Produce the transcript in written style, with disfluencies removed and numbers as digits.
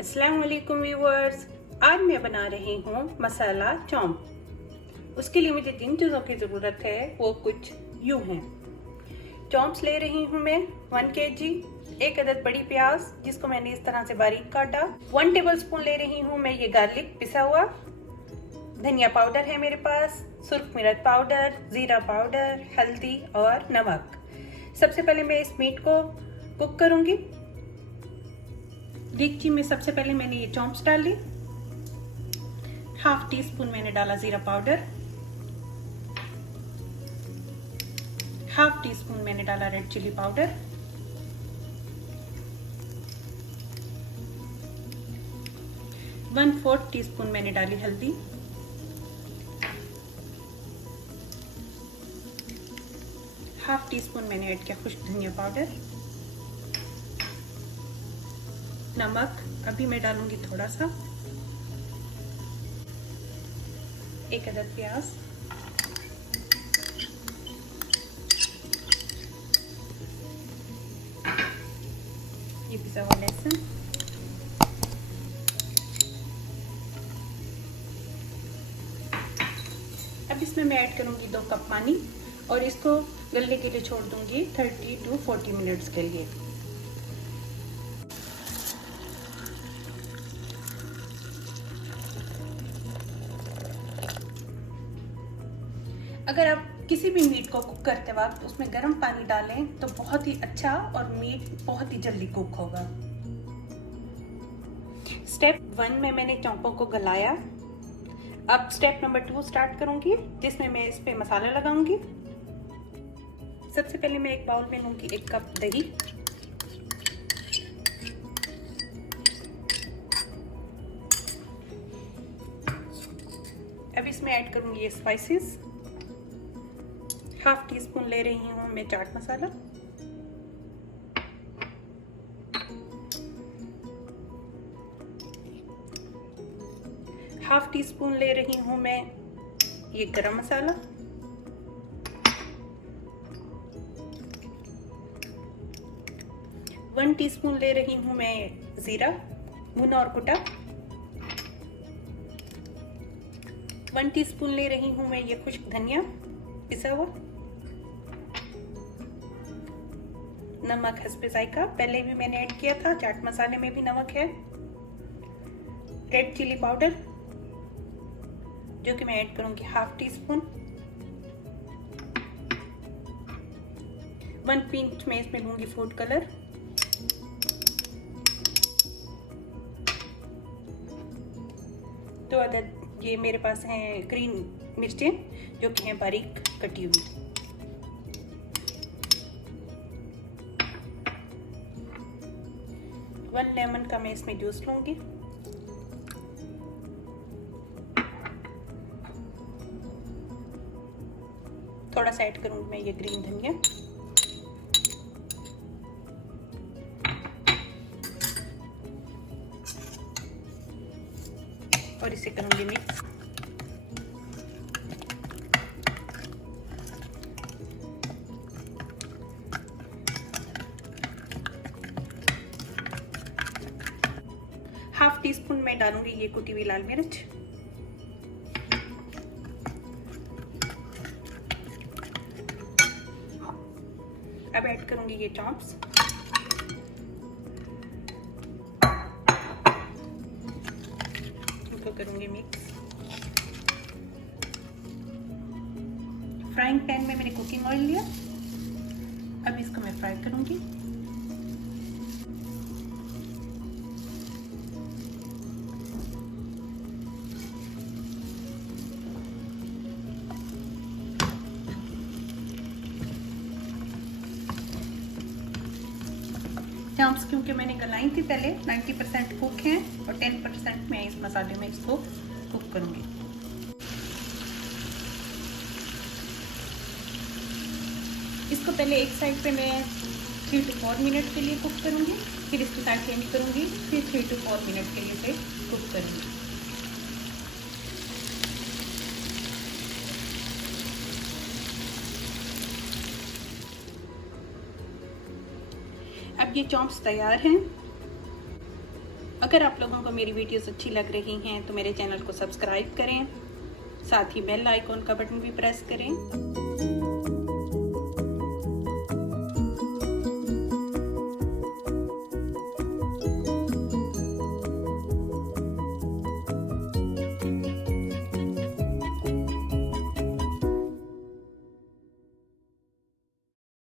अस्सलाम वालेकुम व्यूअर्स। आज मैं बना रही हूँ मसाला चॉम्प। उसके लिए मुझे 3 चीज़ों की ज़रूरत है, वो कुछ यूँ हैं। चॉम्प्स ले रही हूँ मैं 1 kg, 1 अदद बड़ी प्याज जिसको मैंने इस तरह से बारीक काटा, 1 टेबलस्पून ले रही हूँ मैं ये गार्लिक पिसा हुआ, धनिया पाउडर है मेरे पास, सुर्ख मिर्च पाउडर, ज़ीरा पाउडर, हल्दी और नमक। सबसे पहले मैं इस मीट को कुक करूँगी। डेगची में सबसे पहले मैंने ये चॉम्प्स डाल ली। 1/2 टीस्पून मैंने डाला जीरा पाउडर, 1/2 टीस्पून मैंने डाला रेड चिली पाउडर, 1/4 टीस्पून मैंने डाली हल्दी, 1/2 टीस्पून मैंने ऐड किया खुश्क धनिया पाउडर, नमक अभी मैं डालूंगी थोड़ा सा, 1 अदद प्याज, ये पिसा हुआ लहसुन, अब इसमें मैं ऐड करूंगी 2 कप पानी और इसको गलने के लिए छोड़ दूंगी 30 to 40 मिनट्स के लिए। अगर आप किसी भी मीट को कुक करते वक्त उसमें गर्म पानी डालें तो बहुत ही अच्छा और मीट बहुत ही जल्दी कुक होगा। स्टेप 1 में मैंने चॉम्पों को गलाया। अब स्टेप नंबर 2 स्टार्ट करूंगी जिसमें मैं इस पे मसाला लगाऊंगी। सबसे पहले मैं एक बाउल में लूंगी 1 कप दही, अब इसमें ऐड करूंगी ये स्पाइसेस। 1/2 टीस्पून ले रही हूँ मैं चाट मसाला, 1/2 टीस्पून ले रही हूँ मैं ये गरम मसाला, 1 टीस्पून ले रही हूँ मैं जीरा भुना और कुटा, 1 टीस्पून ले रही हूँ मैं ये खुश्क धनिया पिसा हुआ, नमक हस्बे जायका, पहले भी मैंने ऐड किया था, चाट मसाले में भी नमक है, रेड चिली पाउडर जो कि मैं ऐड करूंगी 1/2 टीस्पून, 1 पिंच में इसमें लूंगी फूड कलर, तो अदद ये मेरे पास हैं ग्रीन मिर्चें जो कि हैं बारीक कटी हुई, वन लेमन का मैं इसमें जूस लूंगी, थोड़ा सा ऐड करूंगी मैं ये ग्रीन धनिया, और इसे करूंगी मिक्स। हाफ टी स्पून मैं डालूंगी ये कुटी हुई लाल मिर्च, अब ऐड करूंगी ये चॉम्प्स, इनको करूंगी मिक्स। फ्राइंग पैन में मैंने कुकिंग ऑयल लिया, अब इसको मैं फ्राई करूंगी। चॉम्प्स क्योंकि मैंने गलाई थी पहले 90% कुक हैं और 10% मैं इस मसाले में इसको कुक करूंगी। इसको पहले एक साइड पे मैं 3 to 4 मिनट के लिए कुक करूंगी, फिर इसकी साइड चेंज करूंगी, फिर 3 to 4 मिनट के लिए इसे कुक करूंगी। अब ये चॉम्प्स तैयार हैं। अगर आप लोगों को मेरी वीडियोस अच्छी लग रही हैं तो मेरे चैनल को सब्सक्राइब करें, साथ ही बेल आइकॉन का बटन भी प्रेस करें।